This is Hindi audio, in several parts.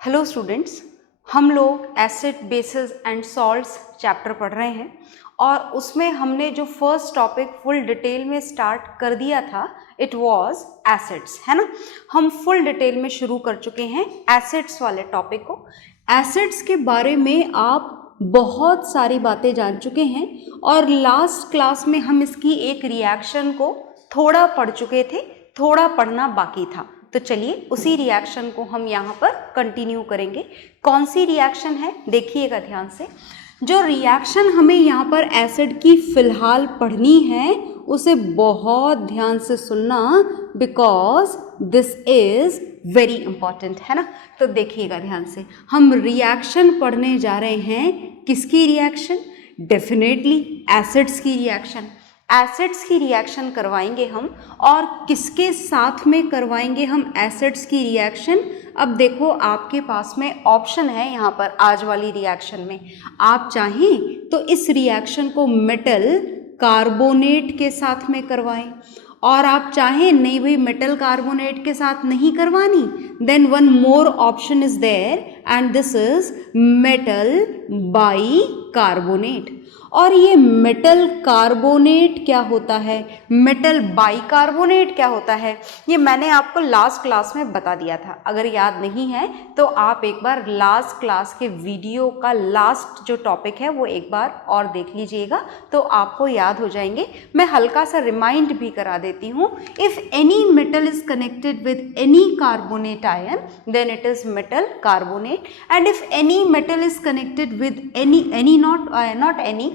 हेलो स्टूडेंट्स, हम लोग acid basis and salts chapter पढ़ रहे हैं और उसमें हमने जो फर्स्ट टॉपिक फुल डिटेल में स्टार्ट कर दिया था इट वाज एसिड्स, है ना। हम फुल डिटेल में शुरू कर चुके हैं एसिड्स वाले टॉपिक को। एसिड्स के बारे में आप बहुत सारी बातें जान चुके हैं और लास्ट क्लास में हम इसकी एक रिएक्शन को थोड़ा पढ़ चुके थे, थोड़ा पढ़ना बाकी था। तो चलिए उसी रिएक्शन को हम यहाँ पर कंटिन्यू करेंगे। कौन सी रिएक्शन है देखिएगा ध्यान से। जो रिएक्शन हमें यहाँ पर एसिड की फिलहाल पढ़नी है उसे बहुत ध्यान से सुनना, because this is very important, है ना। तो देखिएगा ध्यान से, हम रिएक्शन पढ़ने जा रहे हैं। किसकी रिएक्शन? डेफिनेटली एसिड्स की रिएक्शन। एसिड्स की रिएक्शन करवाएंगे हम, और किसके साथ में करवाएंगे हम एसिड्स की रिएक्शन? अब देखो आपके पास में ऑप्शन है यहाँ पर आज वाली रिएक्शन में। आप चाहें तो इस रिएक्शन को मेटल कार्बोनेट के साथ में करवाएं, और आप चाहें नहीं भाई मेटल कार्बोनेट के साथ नहीं करवानी, then one more option is there and this is metal bicarbonate. और ये मेटल कार्बोनेट क्या होता है, मेटल बाइकार्बोनेट क्या होता है, ये मैंने आपको लास्ट क्लास में बता दिया था। अगर याद नहीं है तो आप एक बार लास्ट क्लास के वीडियो का लास्ट जो टॉपिक है वो एक बार और देख लीजिएगा तो आपको याद हो जाएंगे। मैं हल्का सा रिमाइंड भी करा देती हूँ। If any metal is connected with any carbonate ion then it is metal carbonate, and if any metal is connected with any not any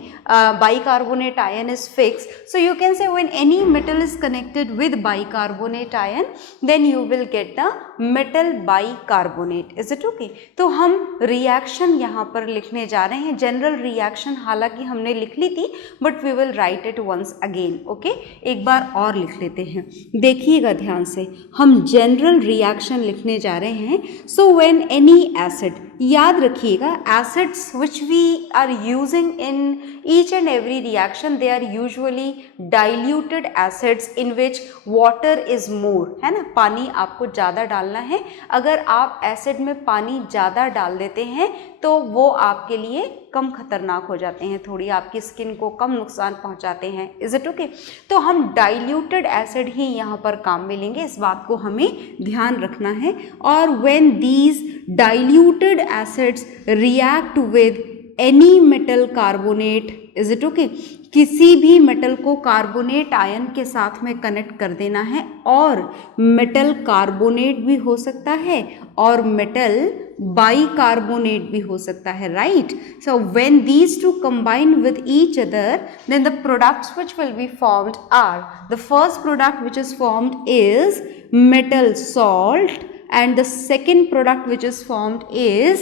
bicarbonate ion is fixed, so you can say when any metal is connected with bicarbonate ion then you will get the metal bicarbonate. Is it okay? तो हम रिएक्शन यहाँ पर लिखने जा रहे हैं। जनरल रिएक्शन हालांकि हमने लिख ली थी but we will write it once again. Okay, एक बार और लिख लेते हैं। देखिएगा ध्यान से, हम जनरल रिएक्शन लिखने जा रहे हैं। सो व्हेन एनी एसिड, याद रखिएगा acids which we are using in each and every reaction they are usually diluted acids in which water is more, है ना। पानी आपको ज़्यादा डालना है। अगर आप एसिड में पानी ज़्यादा डाल देते हैं तो वो आपके लिए कम खतरनाक हो जाते हैं, थोड़ी आपकी स्किन को कम नुकसान पहुंचाते हैं। Is it okay? तो हम डाइल्यूटेड एसिड ही यहाँ पर काम में लेंगे, इस बात को हमें ध्यान रखना है। और when these diluted acids react with any metal carbonate, is it okay, किसी भी मेटल को कार्बोनेट आयन के साथ में कनेक्ट कर देना है, और मेटल कार्बोनेट भी हो सकता है और मेटल बाइकार्बोनेट भी हो सकता है, right. So when these two combine with each other then the products which will be formed are, the first product which is formed is metal salt and the second product which is formed is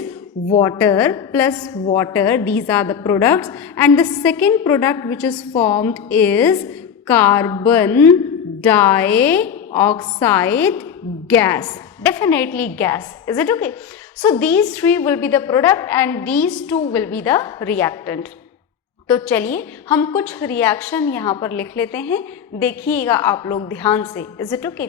water plus water. These are the products, and the second product which is formed is carbon dioxide gas, definitely gas. Is it okay? So these three will be the product and these two will be the reactant. तो चलिए हम कुछ रिएक्शन यहाँ पर लिख लेते हैं, देखिएगा आप लोग ध्यान से। Is it okay?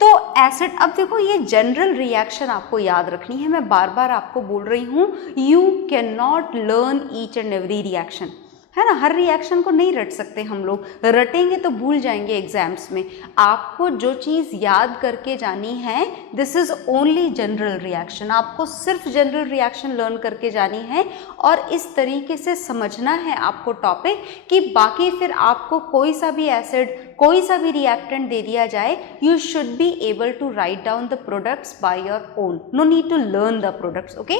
तो एसिड, अब देखो ये जनरल रिएक्शन आपको याद रखनी है। मैं बार बार आपको बोल रही हूँ you can not learn each and every reaction, है ना। हर रिएक्शन को नहीं रट सकते हम लोग, रटेंगे तो भूल जाएंगे एग्जाम्स में। आपको जो चीज़ याद करके जानी है this is only general reaction, आपको सिर्फ जनरल रिएक्शन लर्न करके जानी है और इस तरीके से समझना है आपको टॉपिक कि बाकी फिर आपको कोई सा भी एसिड, कोई सा भी रिएक्टेंट दे दिया जाए, you should be able to write down the products by your own, no need to learn the products. Okay,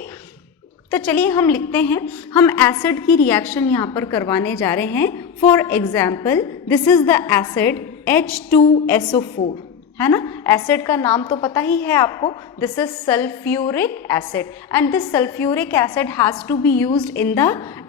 तो चलिए हम लिखते हैं, हम एसिड की रिएक्शन यहाँ पर करवाने जा रहे हैं। For example this is the acid H2SO4, है ना। एसिड का नाम तो पता ही है आपको, this is sulphuric acid and this sulphuric acid has to be used in the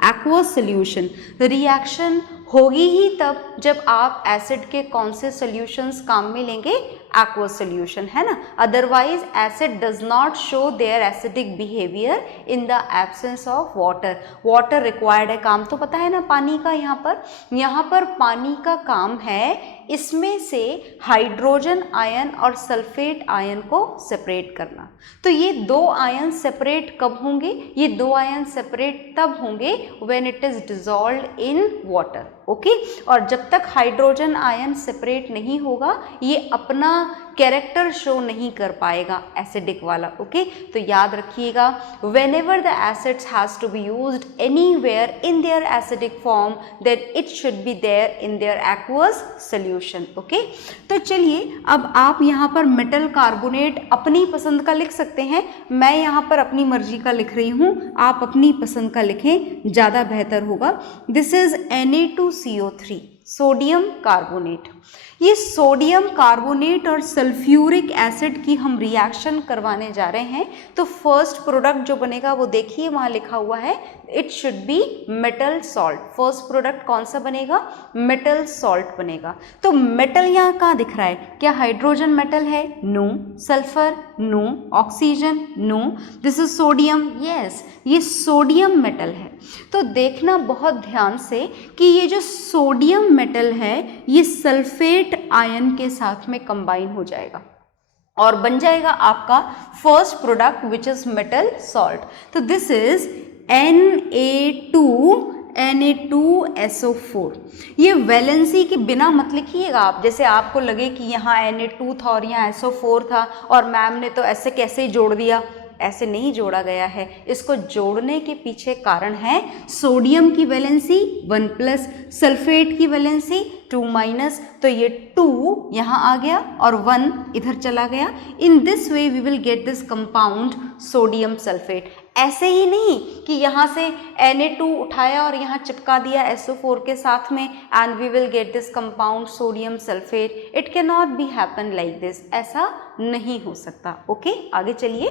aqueous solution. Reaction होगी ही तब जब आप एसिड के कौन से सॉल्यूशंस काम में लेंगे, aqueous solution, है ना। Otherwise acid does not show their acidic behaviour in the absence of water. Water required है, काम तो पता है ना पानी का। यहाँ पर पानी का काम है इसमें से हाइड्रोजन आयन और सल्फेट आयन को सेपरेट करना। तो ये दो आयन सेपरेट कब होंगे? ये दो आयन सेपरेट तब होंगे when it is dissolved in water. Okay, और जब तक हाइड्रोजन आयन सेपरेट नहीं होगा ये अपना कैरेक्टर शो नहीं कर पाएगा एसिडिक वाला। ओके, तो याद रखिएगा, whenever the acids has to be used anywhere in their acidic form then it should be there in their aqueous solution। Okay, तो चलिए अब आप यहाँ पर मेटल कार्बोनेट अपनी पसंद का लिख सकते हैं। मैं यहाँ पर अपनी मर्जी का लिख रही हूँ, आप अपनी पसंद का लिखें, ज़्यादा बेहतर होगा। This is Na2CO3 sodium carbonate. ये सोडियम कार्बोनेट और सल्फ्यूरिक एसिड की हम रिएक्शन करवाने जा रहे हैं। तो फर्स्ट प्रोडक्ट जो बनेगा वो देखिए वहाँ लिखा हुआ है, it should be metal salt. First product कौन सा बनेगा? मेटल सॉल्ट बनेगा। तो मेटल यहाँ कहाँ दिख रहा है? क्या हाइड्रोजन मेटल है? No. Sulphur? No. Oxygen? No. This is sodium, yes, ये सोडियम मेटल है। तो देखना बहुत ध्यान से कि ये जो सोडियम मेटल है ये सल्फेट आयन के साथ में कंबाइन हो जाएगा और बन जाएगा आपका first product which is metal salt. तो दिस इज Na2SO4। ये वैलेंसी के बिना मत लिखिएगा आप, जैसे आपको लगे कि यहाँ Na2 था और यहाँ SO4 था और मैम ने तो ऐसे कैसे जोड़ दिया। ऐसे नहीं जोड़ा गया है, इसको जोड़ने के पीछे कारण है सोडियम की वैलेंसी 1+, सल्फेट की वैलेंसी 2-, तो ये 2 यहाँ आ गया और 1 इधर चला गया। In this way we will get this compound sodium sulphate. ऐसे ही नहीं कि यहाँ से Na2 उठाया और यहाँ चिपका दिया SO4 के साथ में and we will get this compound sodium sulphate. It can not be happen like this, ऐसा नहीं हो सकता। ओके, आगे चलिए।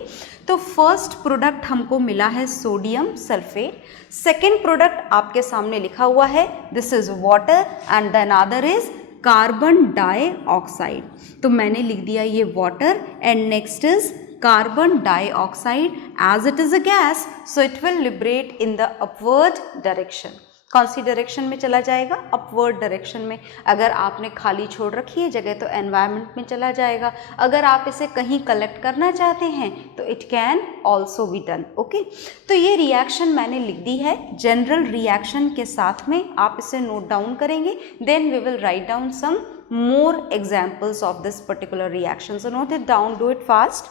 तो फर्स्ट प्रोडक्ट हमको मिला है सोडियम सल्फेट। सेकेंड प्रोडक्ट आपके सामने लिखा हुआ है, this is water and then other is carbon dioxide. तो मैंने लिख दिया ये water and next is carbon dioxide। as it is a gas so it will liberate in the upward direction। कौन सी डायरेक्शन में चला जाएगा? अपवर्ड डायरेक्शन में। अगर आपने खाली छोड़ रखी है जगह तो एनवायरनमेंट में चला जाएगा। अगर आप इसे कहीं कलेक्ट करना चाहते हैं तो it can also be done. Okay, तो ये रिएक्शन मैंने लिख दी है जनरल रिएक्शन के साथ में, आप इसे नोट डाउन करेंगे। Then we will write down some more examples of this particular reaction. So note it down, do it fast.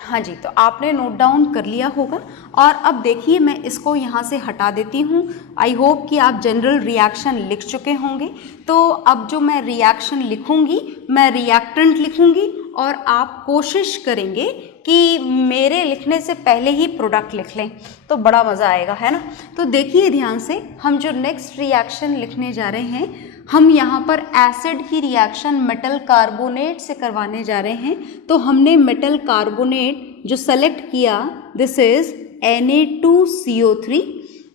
हाँ जी, तो आपने नोट डाउन कर लिया होगा और अब देखिए मैं इसको यहाँ से हटा देती हूँ। आई होप कि आप जनरल रिएक्शन लिख चुके होंगे। तो अब जो मैं रिएक्शन लिखूँगी मैं रिएक्टेंट लिखूँगी और आप कोशिश करेंगे कि मेरे लिखने से पहले ही प्रोडक्ट लिख लें, तो बड़ा मज़ा आएगा, है ना। तो देखिए ध्यान से, हम जो नेक्स्ट रिएक्शन लिखने जा रहे हैं, हम यहाँ पर एसिड की रिएक्शन मेटल कार्बोनेट से करवाने जा रहे हैं। तो हमने मेटल कार्बोनेट जो सेलेक्ट किया, दिस इज Na2CO3।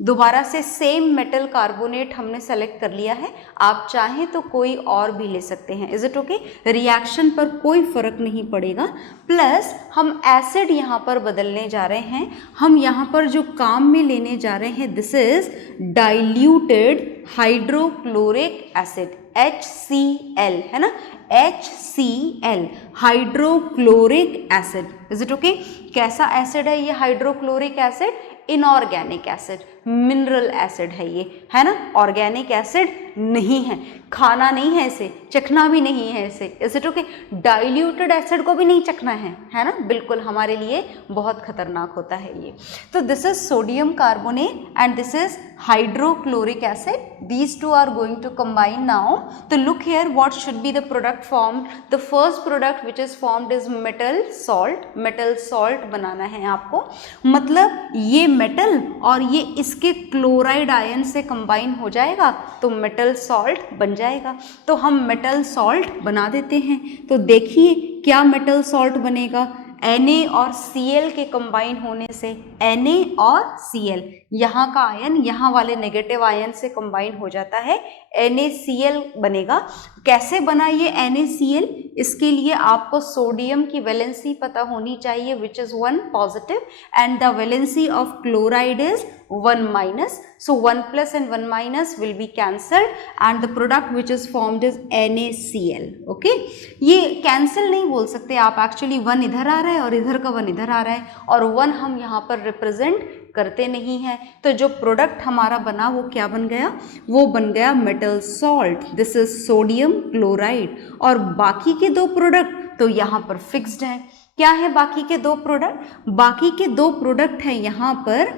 दोबारा से सेम मेटल कार्बोनेट हमने सेलेक्ट कर लिया है। आप चाहें तो कोई और भी ले सकते हैं, इज इट ओके। रिएक्शन पर कोई फर्क नहीं पड़ेगा। प्लस हम एसिड यहाँ पर बदलने जा रहे हैं। हम यहाँ पर जो काम में लेने जा रहे हैं, this is diluted hydrochloric acid, HCl, है ना, HCl, hydrochloric acid. Is it okay. कैसा एसिड है ये hydrochloric acid? Inorganic acid, mineral acid है ये, है ना। ऑर्गेनिक एसिड नहीं है, खाना नहीं है इसे, चखना भी नहीं है इसे, is it okay. Diluted acid को भी नहीं चखना है ना, बिल्कुल हमारे लिए बहुत खतरनाक होता है ये। तो this is sodium carbonate and this is hydrochloric acid. These two are going to combine now. तो look here, what should be the product formed? The first product which is formed is metal salt. Metal salt बनाना है आपको, मतलब ये मेटल और ये इसके क्लोराइड आयन से कंबाइन हो जाएगा तो मेटल सॉल्ट बन जाएगा। तो हम मेटल सॉल्ट बना देते हैं। तो देखिए क्या मेटल सॉल्ट बनेगा। Na और Cl के कंबाइन होने से, Na और Cl, यहाँ का आयन यहाँ वाले नेगेटिव आयन से कंबाइन हो जाता है, NaCl बनेगा। कैसे बना ये NaCl? इसके लिए आपको सोडियम की वैलेंसी पता होनी चाहिए which is 1 positive and the valency of chloride is 1 minus. So 1 plus and 1 minus will be cancelled and the product which is formed is NaCl. Okay, ये cancel नहीं बोल सकते आप, actually 1 इधर आ रहा है और इधर का 1 इधर आ रहा है और 1 हम यहाँ पर represent करते नहीं हैं, तो जो प्रोडक्ट हमारा बना वो क्या बन गया, वो बन गया metal salt, this is sodium chloride. और बाकी के दो प्रोडक्ट तो यहाँ पर फिक्स्ड हैं। क्या है बाकी के दो प्रोडक्ट? बाकी के दो प्रोडक्ट हैं यहाँ पर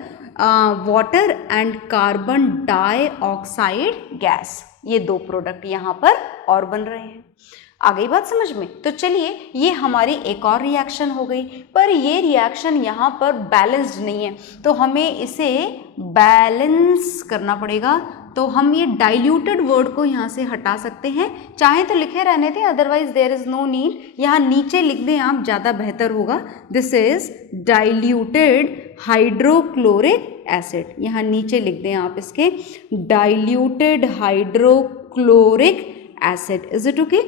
water and carbon dioxide gas, ये दो प्रोडक्ट यहाँ पर और बन रहे हैं। आ गई बात समझ में? तो चलिए ये हमारी एक और रिएक्शन हो गई, पर ये रिएक्शन यहाँ पर बैलेंस्ड नहीं है, तो हमें इसे बैलेंस करना पड़ेगा। तो हम ये डाइल्यूटेड वर्ड को यहाँ से हटा सकते हैं, चाहे तो लिखे रहने दें, otherwise there is no need, यहाँ नीचे लिख दें आप, ज़्यादा बेहतर होगा। This is diluted hydrochloric acid, यहाँ नीचे लिख दें आप इसके diluted hydrochloric acid. Is it okay?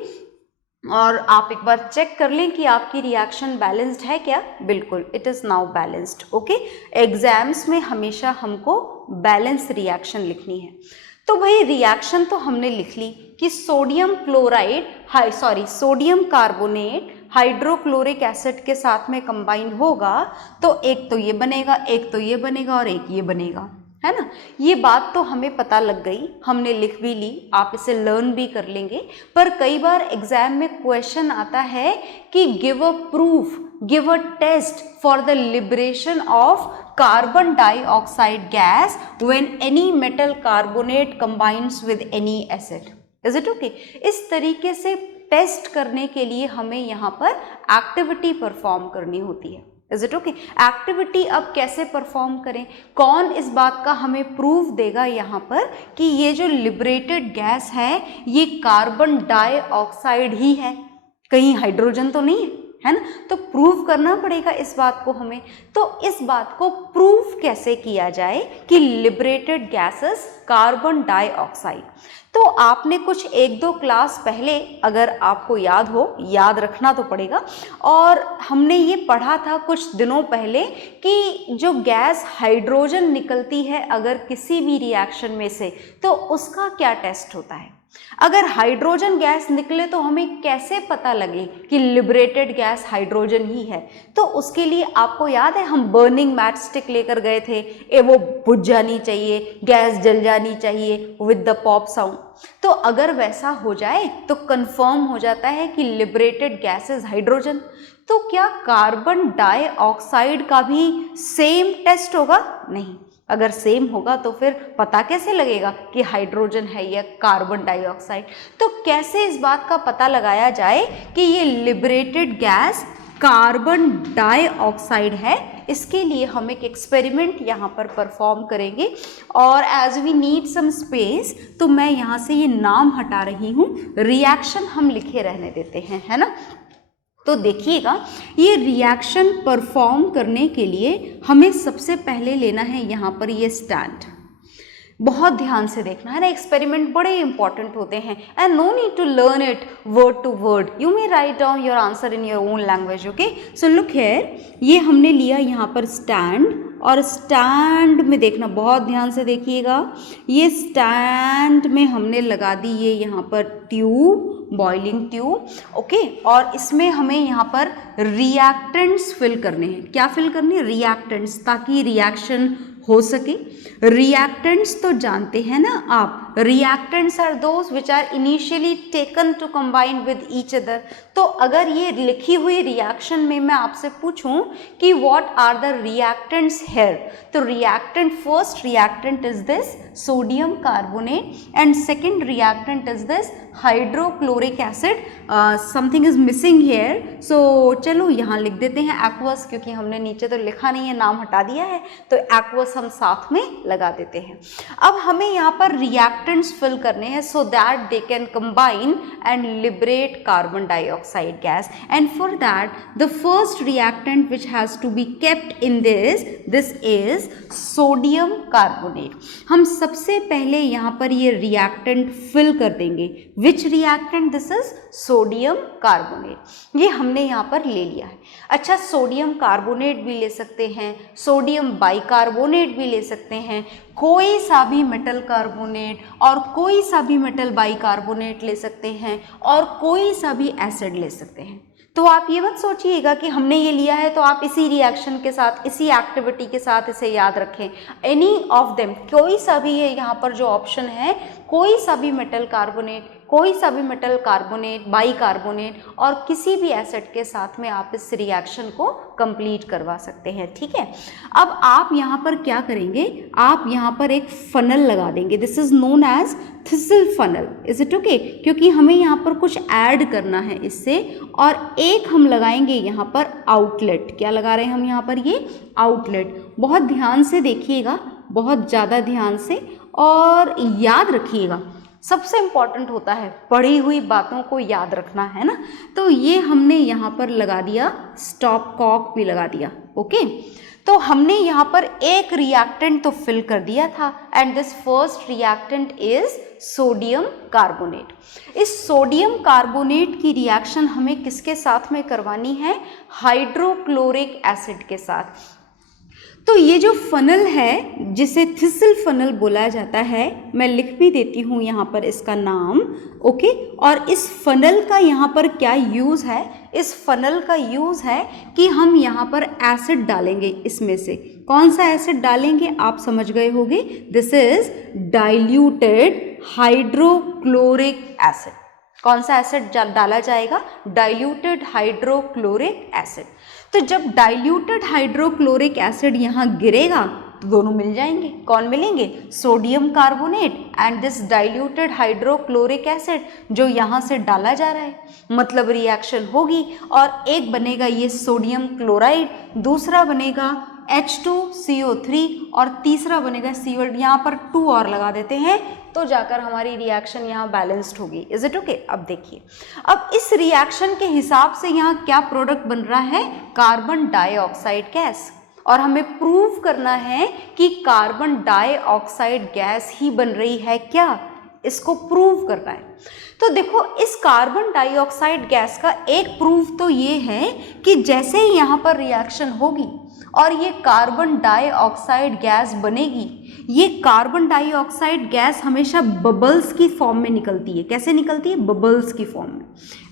और आप एक बार चेक कर लें कि आपकी रिएक्शन बैलेंस्ड है क्या? बिल्कुल, it is now balanced. Okay, exams में हमेशा हमको बैलेंस रिएक्शन लिखनी है। तो भाई रिएक्शन तो हमने लिख ली कि sodium chloride sodium carbonate hydrochloric acid के साथ में कंबाइन होगा, तो एक तो ये बनेगा, एक तो ये बनेगा और एक ये बनेगा, है ना। ये बात तो हमें पता लग गई, हमने लिख भी ली, आप इसे लर्न भी कर लेंगे। पर कई बार एग्जाम में क्वेश्चन आता है कि give a proof, give a test for the liberation of carbon dioxide gas when any metal carbonate combines with any acid. Is it okay? इस तरीके से टेस्ट करने के लिए हमें यहाँ पर एक्टिविटी परफॉर्म करनी होती है। Is it okay? एक्टिविटी अब कैसे परफॉर्म करें, कौन इस बात का हमें प्रूफ देगा यहाँ पर कि ये जो लिबरेटेड गैस है ये कार्बन डाइऑक्साइड ही है, कहीं हाइड्रोजन तो नहीं है ना। तो प्रूफ करना पड़ेगा इस बात को हमें। तो इस बात को प्रूफ कैसे किया जाए कि लिबरेटेड गैसेस कार्बन डाइऑक्साइड? तो आपने कुछ एक दो क्लास पहले, अगर आपको याद हो, याद रखना तो पड़ेगा, और हमने ये पढ़ा था कुछ दिनों पहले कि जो गैस हाइड्रोजन निकलती है अगर किसी भी रिएक्शन में से, तो उसका क्या टेस्ट होता है। अगर हाइड्रोजन गैस निकले तो हमें कैसे पता लगे कि लिबरेटेड गैस हाइड्रोजन ही है। तो उसके लिए आपको याद है हम बर्निंग मैच स्टिक लेकर गए थे, वो बुझ जानी चाहिए, गैस जल जानी चाहिए विद द पॉप साउंड। तो अगर वैसा हो जाए तो कंफर्म हो जाता है कि लिबरेटेड गैस इज हाइड्रोजन। तो क्या कार्बन डाइऑक्साइड का भी सेम टेस्ट होगा? नहीं। अगर सेम होगा तो फिर पता कैसे लगेगा कि हाइड्रोजन है या कार्बन डाइऑक्साइड। तो कैसे इस बात का पता लगाया जाए कि ये लिबरेटेड गैस कार्बन डाइऑक्साइड है, इसके लिए हम एक एक्सपेरिमेंट यहाँ पर परफॉर्म करेंगे। और as we need some space, तो मैं यहाँ से ये नाम हटा रही हूँ, रिएक्शन हम लिखे रहने देते हैं, है ना। तो देखिएगा, ये रिएक्शन परफॉर्म करने के लिए हमें सबसे पहले लेना है यहाँ पर ये स्टैंड। बहुत ध्यान से देखना है ना, एक्सपेरिमेंट बड़े इंपॉर्टेंट होते हैं and no need to learn it word to word, you may write down your answer in your own language. Okay, so look here, ये हमने लिया यहाँ पर स्टैंड, और स्टैंड में देखना, बहुत ध्यान से देखिएगा, ये स्टैंड में हमने लगा दी ये यहाँ पर ट्यूब, बॉइलिंग ट्यूब। ओके, और इसमें हमें यहाँ पर रिएक्टेंट्स फिल करने हैं। क्या फिल करने हैं? रिएक्टेंट्स, ताकि रिएक्शन हो सके। रिएक्टेंट्स तो जानते हैं ना आप, reactants are those which are initially taken to combine with each other. तो अगर ये लिखी हुई रिएक्शन में मैं आपसे पूछूं कि what are the reactants here, तो reactant, first reactant is this sodium carbonate and second reactant is this hydrochloric acid. Something is missing here, so चलो यहाँ लिख देते हैं एक्वस, क्योंकि हमने नीचे तो लिखा नहीं है, नाम हटा दिया है, तो एक्वस हम साथ में लगा देते हैं। अब हमें यहाँ पर रिएक्टेंट्स फिल करने हैं so that they can combine and liberate carbon dioxide gas, and for that the first reactant which has to be kept in this is sodium carbonate. हम सबसे पहले यहाँ पर ये रिएक्टेंट फिल कर देंगे। Which reactant? This is sodium carbonate. ये हमने यहाँ पर ले लिया है। अच्छा, सोडियम कार्बोनेट भी ले सकते हैं, सोडियम बाइकार्बोनेट कार्बोनेट भी ले सकते हैं, कोई सा भी मेटल कार्बोनेट और कोई सा भी मेटल बाइकार्बोनेट ले सकते हैं और कोई सा भी एसिड ले सकते हैं। तो आप ये मत सोचिएगा कि हमने ये लिया है तो आप इसी रिएक्शन के साथ, इसी एक्टिविटी के साथ इसे याद रखें। एनी ऑफ देम, कोई सा भी है यहाँ पर जो ऑप्शन है, कोई सा भी मेटल कार्बोनेट, कोई सा भी मेटल कार्बोनेट, बाइकार्बोनेट और किसी भी एसिड के साथ में आप इस रिएक्शन को कंप्लीट करवा सकते हैं। ठीक है, अब आप यहाँ पर क्या करेंगे, आप यहाँ पर एक फनल लगा देंगे। This is known as thistle funnel, is it okay? क्योंकि हमें यहाँ पर कुछ ऐड करना है इससे, और एक हम लगाएंगे यहाँ पर आउटलेट। क्या लगा रहे हैं हम यहाँ पर? ये आउटलेट। बहुत ध्यान से देखिएगा, बहुत ज़्यादा ध्यान से, और याद रखिएगा, सबसे इम्पॉर्टेंट होता है पढ़ी हुई बातों को याद रखना, है ना। तो ये हमने यहाँ पर लगा दिया, स्टॉप कॉक भी लगा दिया। ओके, तो हमने यहाँ पर एक रिएक्टेंट तो फिल कर दिया था, and this first reactant is sodium carbonate. इस सोडियम कार्बोनेट की रिएक्शन हमें किसके साथ में करवानी है? हाइड्रोक्लोरिक एसिड के साथ। तो ये जो फनल है जिसे थिसल फनल बोला जाता है, मैं लिख भी देती हूँ यहाँ पर इसका नाम। ओके, और इस फनल का यहाँ पर क्या यूज़ है? इस फनल का यूज़ है कि हम यहाँ पर एसिड डालेंगे। इसमें से कौन सा एसिड डालेंगे आप समझ गए होंगे। This is diluted hydrochloric acid. कौन सा एसिड डाला जाएगा? Diluted hydrochloric acid. तो जब डाइल्यूटेड हाइड्रोक्लोरिक एसिड यहाँ गिरेगा तो दोनों मिल जाएंगे। कौन मिलेंगे? Sodium carbonate and this diluted hydrochloric acid जो यहाँ से डाला जा रहा है। मतलब रिएक्शन होगी और एक बनेगा ये सोडियम क्लोराइड, दूसरा बनेगा H2CO3 और तीसरा बनेगा Cl। यहाँ पर 2 और लगा देते हैं तो जाकर हमारी रिएक्शन यहाँ बैलेंस्ड होगी। Is it okay? अब देखिए, अब इस रिएक्शन के हिसाब से यहाँ क्या प्रोडक्ट बन रहा है? Carbon dioxide gas. और हमें प्रूव करना है कि कार्बन डाइऑक्साइड गैस ही बन रही है क्या, इसको प्रूव करना है। तो देखो, इस कार्बन डाइऑक्साइड गैस का एक प्रूफ तो ये है कि जैसे ही यहाँ पर रिएक्शन होगी और ये कार्बन डाइऑक्साइड गैस बनेगी, ये कार्बन डाइऑक्साइड गैस हमेशा बबल्स की फॉर्म में निकलती है। कैसे निकलती है? बबल्स की फॉर्म में।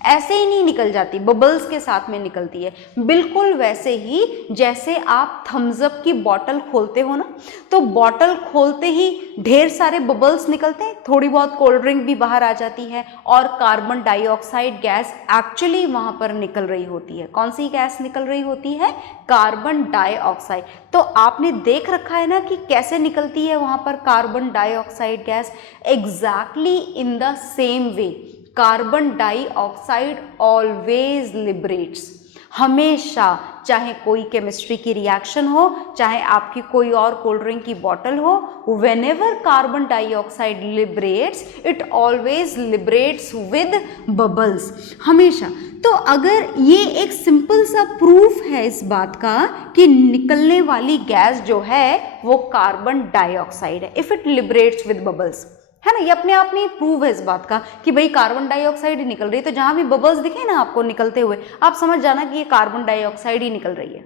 ऐसे ही नहीं निकल जाती, बबल्स के साथ में निकलती है। बिल्कुल वैसे ही जैसे आप थम्स अप की बॉटल खोलते हो ना, तो बॉटल खोलते ही ढेर सारे बबल्स निकलते हैं, थोड़ी बहुत कोल्ड ड्रिंक भी बाहर आ जाती है और कार्बन डाइऑक्साइड गैस एक्चुअली वहाँ पर निकल रही होती है। कौन सी गैस निकल रही होती है? Carbon dioxide. तो आपने देख रखा है ना कि कैसे निकलती है वहाँ पर carbon dioxide gas. Exactly in the same way carbon dioxide always liberates. हमेशा, चाहे कोई केमिस्ट्री की रिएक्शन हो, चाहे आपकी कोई और कोल्ड ड्रिंक की बॉटल हो, whenever carbon dioxide liberates, it always liberates with bubbles, हमेशा। तो अगर ये एक सिंपल सा प्रूफ है इस बात का कि निकलने वाली गैस जो है वो कार्बन डाइऑक्साइड है, if it liberates with bubbles, है ना। ये अपने आप में प्रूव है इस बात का कि भाई कार्बन डाइऑक्साइड ही निकल रही है। तो जहाँ भी बबल्स दिखे ना आपको निकलते हुए, आप समझ जाना कि ये कार्बन डाइऑक्साइड ही निकल रही है।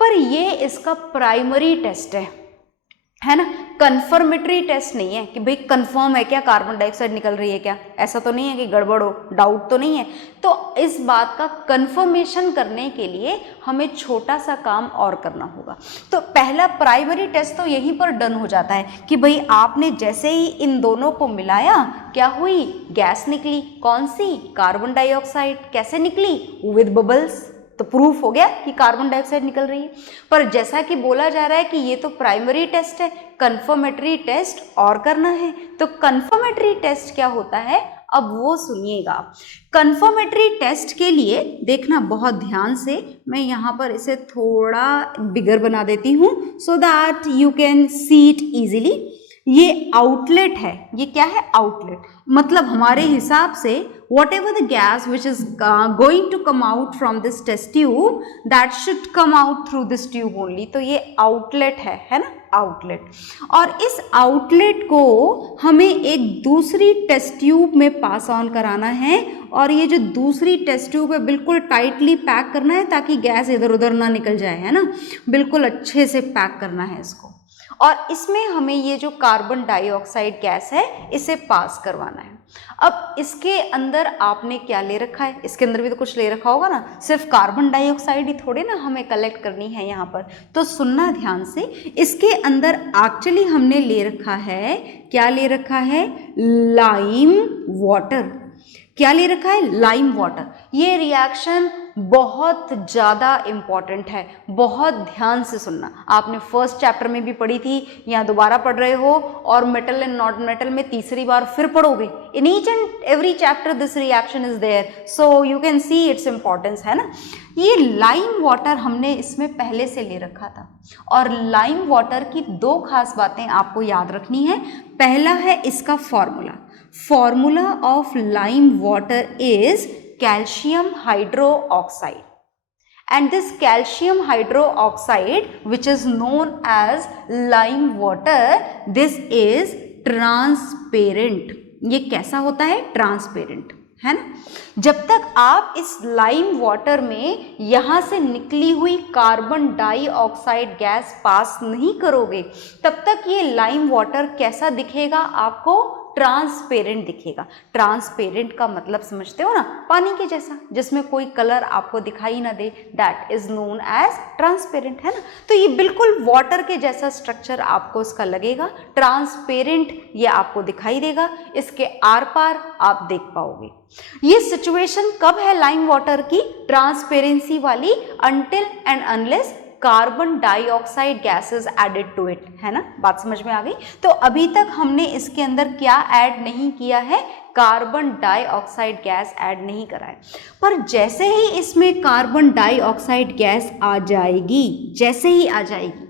पर ये इसका प्राइमरी टेस्ट है ना, कन्फर्मेटरी टेस्ट नहीं है कि भाई कंफर्म है क्या कार्बन डाइऑक्साइड निकल रही है क्या, ऐसा तो नहीं है कि गड़बड़ हो, डाउट तो नहीं है। तो इस बात का कंफर्मेशन करने के लिए हमें छोटा सा काम और करना होगा। तो पहला प्राइमरी टेस्ट तो यहीं पर डन हो जाता है कि भाई आपने जैसे ही इन दोनों को मिलाया, क्या हुई? गैस निकली। कौन सी? Carbon dioxide. कैसे निकली? With bubbles. तो प्रूफ हो गया कि कार्बन डाइऑक्साइड निकल रही है। पर जैसा कि बोला जा रहा है कि ये तो प्राइमरी टेस्ट है, कंफर्मेटरी टेस्ट और करना है। तो कंफर्मेटरी टेस्ट क्या होता है, अब वो सुनिएगा। कंफर्मेटरी टेस्ट के लिए देखना बहुत ध्यान से, मैं यहाँ पर इसे थोड़ा बिगर बना देती हूँ so that you can see it easily. ये आउटलेट है। ये क्या है? आउटलेट। मतलब हमारे हिसाब से whatever the gas which is going to come out from this test tube, that should come out through this tube only. तो ये आउटलेट है ना, आउटलेट। और इस आउटलेट को हमें एक दूसरी टेस्ट ट्यूब में पास ऑन कराना है, और ये जो दूसरी टेस्ट ट्यूब है बिल्कुल टाइटली पैक करना है ताकि गैस इधर उधर ना निकल जाए, है ना। बिल्कुल अच्छे से पैक करना है इसको। और इसमें हमें ये जो कार्बन डाइऑक्साइड गैस है इसे पास करवाना है। अब इसके अंदर आपने क्या ले रखा है, इसके अंदर भी तो कुछ ले रखा होगा ना, सिर्फ कार्बन डाइऑक्साइड ही थोड़े ना हमें कलेक्ट करनी है यहाँ पर। तो सुनना ध्यान से, इसके अंदर एक्चुअली हमने ले रखा है, क्या ले रखा है, लाइम वाटर। क्या ले रखा है, लाइम वाटर। ये रिएक्शन बहुत ज़्यादा इम्पॉर्टेंट है, बहुत ध्यान से सुनना। आपने फर्स्ट चैप्टर में भी पढ़ी थी, या दोबारा पढ़ रहे हो, और मेटल एंड नॉन मेटल में तीसरी बार फिर पढ़ोगे। In each and every chapter this reaction is there, so you can see its importance, है ना। ये लाइम वाटर हमने इसमें पहले से ले रखा था, और लाइम वाटर की दो खास बातें आपको याद रखनी है। पहला है इसका formula. Formula of lime water is calcium hydroxide, and this calcium hydroxide which is known as lime water, this is transparent। ये कैसा होता है, ट्रांसपेरेंट, है ना। जब तक आप इस लाइम वाटर में यहाँ से निकली हुई कार्बन डाइऑक्साइड गैस पास नहीं करोगे, तब तक ये लाइम वाटर कैसा दिखेगा आपको, ट्रांसपेरेंट दिखेगा। ट्रांसपेरेंट का मतलब समझते हो ना, पानी के जैसा, जिसमें कोई कलर आपको दिखाई ना दे, that is known as transparent, है ना। तो ये बिल्कुल वाटर के जैसा स्ट्रक्चर आपको इसका लगेगा, ट्रांसपेरेंट ये आपको दिखाई देगा, इसके आर पार आप देख पाओगे। ये सिचुएशन कब है लाइम वाटर की, ट्रांसपेरेंसी वाली, until and unless carbon dioxide gases added to it, है ना। बात समझ में आ गई। तो अभी तक हमने इसके अंदर क्या ऐड नहीं किया है, कार्बन डाइऑक्साइड गैस ऐड नहीं करा है। पर जैसे ही इसमें कार्बन डाइऑक्साइड गैस आ जाएगी, जैसे ही आ जाएगी,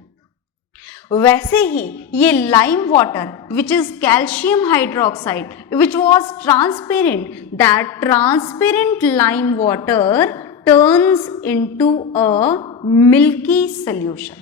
वैसे ही ये lime water which is calcium hydroxide which was transparent, that transparent lime water turns into a milky solution,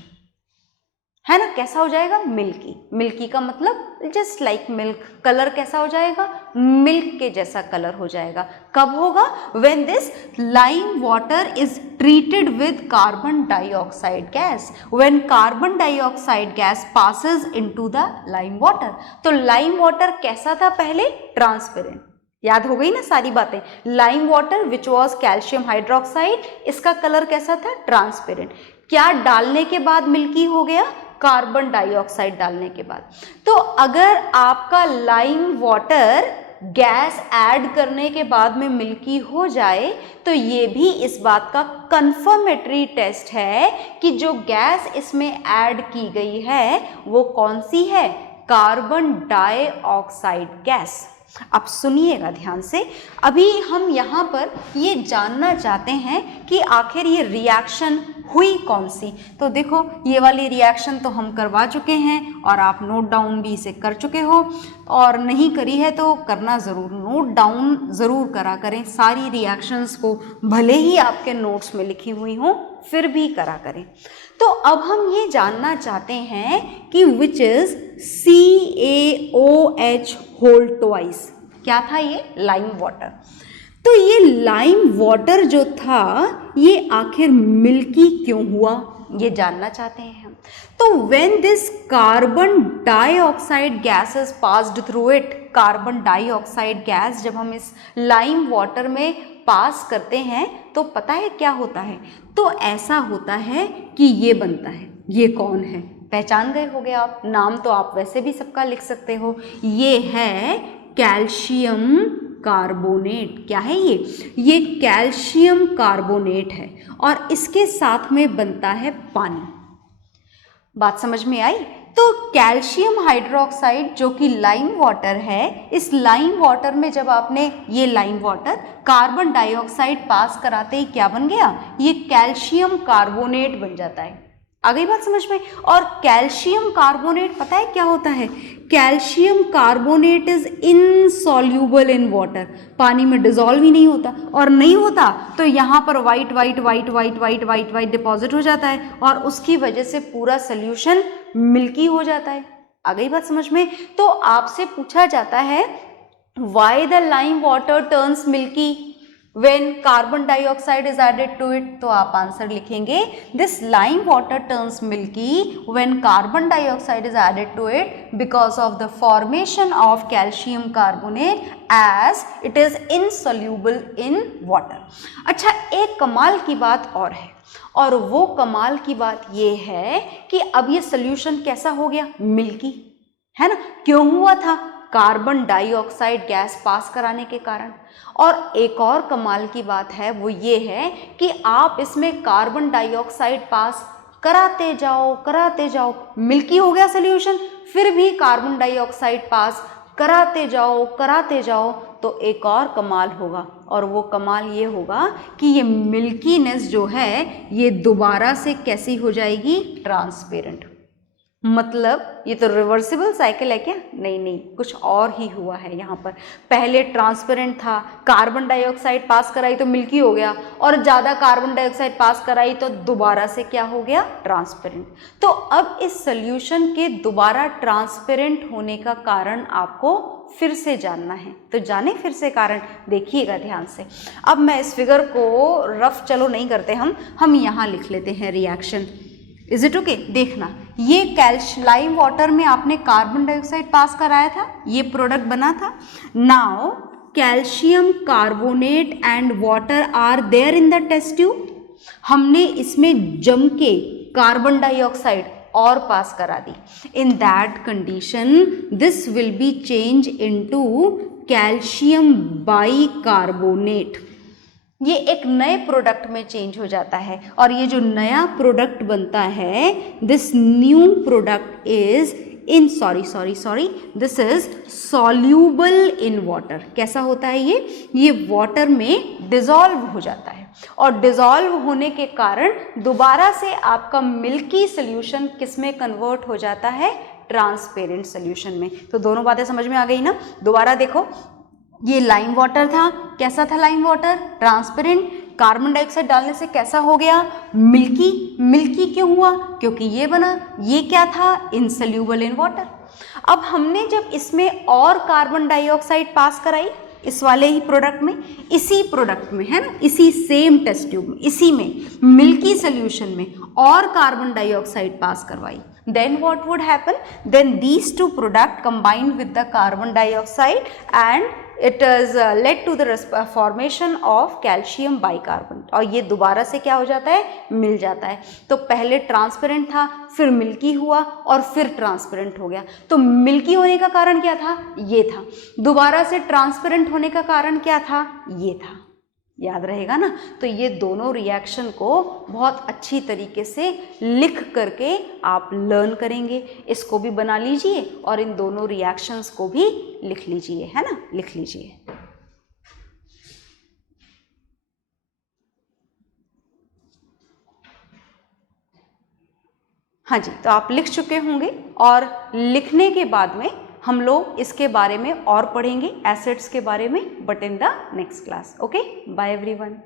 है ना। कैसा हो जाएगा, मिल्की। मिल्की का मतलब जस्ट लाइक मिल्क। कलर कैसा हो जाएगा, मिल्क के जैसा कलर हो जाएगा। कब होगा, when this lime water is treated with carbon dioxide gas, when carbon dioxide gas passes into the lime water। तो लाइम वाटर कैसा था पहले, ट्रांसपेरेंट। याद हो गई ना सारी बातें। Lime water which was calcium hydroxide, इसका कलर कैसा था, ट्रांसपेरेंट। क्या डालने के बाद मिल्की हो गया, कार्बन डाइऑक्साइड डालने के बाद। तो अगर आपका लाइम वाटर गैस ऐड करने के बाद में मिल्की हो जाए, तो ये भी इस बात का कंफर्मेटरी टेस्ट है कि जो गैस इसमें ऐड की गई है वो कौन सी है, कार्बन डाइऑक्साइड गैस। अब सुनिएगा ध्यान से, अभी हम यहाँ पर ये जानना चाहते हैं कि आखिर ये रिएक्शन हुई कौन सी। तो देखो, ये वाली रिएक्शन तो हम करवा चुके हैं और आप नोट डाउन भी इसे कर चुके हो, और नहीं करी है तो करना ज़रूर, नोट डाउन ज़रूर करा करें सारी रिएक्शंस को, भले ही आपके नोट्स में लिखी हुई हों फिर भी करा करें। तो अब हम ये जानना चाहते हैं कि which is CaOH whole twice, क्या था ये, लाइम वाटर। तो ये लाइम वाटर जो था ये आखिर मिल्की क्यों हुआ, ये जानना चाहते हैं हम। तो when this carbon dioxide gas is passed through it, carbon dioxide gas जब हम इस लाइम वाटर में पास करते हैं तो पता है क्या होता है, तो ऐसा होता है कि ये बनता है। ये कौन है, पहचान गए होगे आप, नाम तो आप वैसे भी सबका लिख सकते हो। ये है कैल्शियम कार्बोनेट। क्या है ये कैल्शियम कार्बोनेट है, और इसके साथ में बनता है पानी। बात समझ में आई। तो कैल्शियम हाइड्रोक्साइड जो कि लाइम वाटर है, इस लाइम वाटर में जब आपने ये लाइम वाटर कार्बन डाइऑक्साइड पास कराते ही क्या बन गया, ये कैल्शियम कार्बोनेट बन जाता है। आ गई बात समझ में। और कैल्शियम कार्बोनेट पता है क्या होता है, calcium carbonate is insoluble in water, पानी में डिजॉल्व ही नहीं होता, और नहीं होता तो यहाँ पर white white white white white white white deposit हो जाता है, और उसकी वजह से पूरा सोल्यूशन मिल्की हो जाता है। आ गई बात समझ में। तो आपसे पूछा जाता है why the lime water turns milky, When carbon dioxide is added to it, तो आप आंसर लिखेंगे this lime water turns milky when carbon dioxide is added to it because of the formation of calcium carbonate as it is insoluble in water. अच्छा, एक कमाल की बात और है, और वो कमाल की बात ये है कि अब ये सोल्यूशन कैसा हो गया, मिल्की, है ना। क्यों हुआ था, कार्बन डाइऑक्साइड गैस पास कराने के कारण। और एक और कमाल की बात है वो ये है कि आप इसमें कार्बन डाइऑक्साइड पास कराते जाओ, मिल्की हो गया सोल्यूशन, फिर भी कार्बन डाइऑक्साइड पास कराते जाओ, तो एक और कमाल होगा, और वो कमाल ये होगा कि ये मिल्कीनेस जो है ये दोबारा से कैसी हो जाएगी, ट्रांसपेरेंट। मतलब ये तो रिवर्सिबल साइकिल है क्या, नहीं, कुछ और ही हुआ है यहाँ पर। पहले ट्रांसपेरेंट था, कार्बन डाइऑक्साइड पास कराई तो मिल्की हो गया, और ज़्यादा कार्बन डाइऑक्साइड पास कराई तो दोबारा से क्या हो गया, ट्रांसपेरेंट। तो अब इस सोल्यूशन के दोबारा ट्रांसपेरेंट होने का कारण आपको फिर से जानना है, तो जाने फिर से कारण, देखिएगा ध्यान से। अब मैं इस फिगर को रफ चलो नहीं करते, हम यहाँ लिख लेते हैं रिएक्शन। इज इट ओके, देखना, ये लाइम वाटर में आपने कार्बन डाइऑक्साइड पास कराया था, ये प्रोडक्ट बना था। Now calcium carbonate and water are there in the test tube. हमने इसमें जम के कार्बन डाइऑक्साइड और पास करा दी। In that condition this will be change into calcium bicarbonate. ये एक नए प्रोडक्ट में चेंज हो जाता है, और ये जो नया प्रोडक्ट बनता है, this new product is in sorry this is soluble in water. कैसा होता है ये वाटर में डिजॉल्व हो जाता है, और डिजॉल्व होने के कारण दोबारा से आपका मिल्की सोल्यूशन किस में कन्वर्ट हो जाता है, ट्रांसपेरेंट सोल्यूशन में। तो दोनों बातें समझ में आ गई ना। दोबारा देखो, ये लाइम वाटर था, कैसा था lime water, transparent. Carbon dioxide डालने से कैसा हो गया, मिल्की क्यों हुआ, क्योंकि ये बना, ये क्या था, इनसोल्यूबल इन वाटर। अब हमने जब इसमें और कार्बन डाइऑक्साइड पास कराई, इस वाले ही प्रोडक्ट में, इसी प्रोडक्ट में, है ना, इसी सेम टेस्ट ट्यूब में, इसी में मिल्की सोल्यूशन में और कार्बन डाइऑक्साइड पास करवाई, then what would happen, then these two product combined with the carbon dioxide and it is led to the formation of calcium bicarbonate, और ये दोबारा से क्या हो जाता है, मिल जाता है। तो पहले ट्रांसपेरेंट था, फिर मिल्की हुआ, और फिर ट्रांसपेरेंट हो गया। तो मिल्की होने का कारण क्या था, ये था। दोबारा से ट्रांसपेरेंट होने का कारण क्या था, ये था। याद रहेगा ना। तो ये दोनों रिएक्शन को बहुत अच्छी तरीके से लिख करके आप लर्न करेंगे। इसको भी बना लीजिए और इन दोनों रिएक्शंस को भी लिख लीजिए, है ना, लिख लीजिए। हाँ जी, तो आप लिख चुके होंगे, और लिखने के बाद में हम लोग इसके बारे में और पढ़ेंगे, एसिड्स के बारे में, but in the next class. Okay, bye everyone.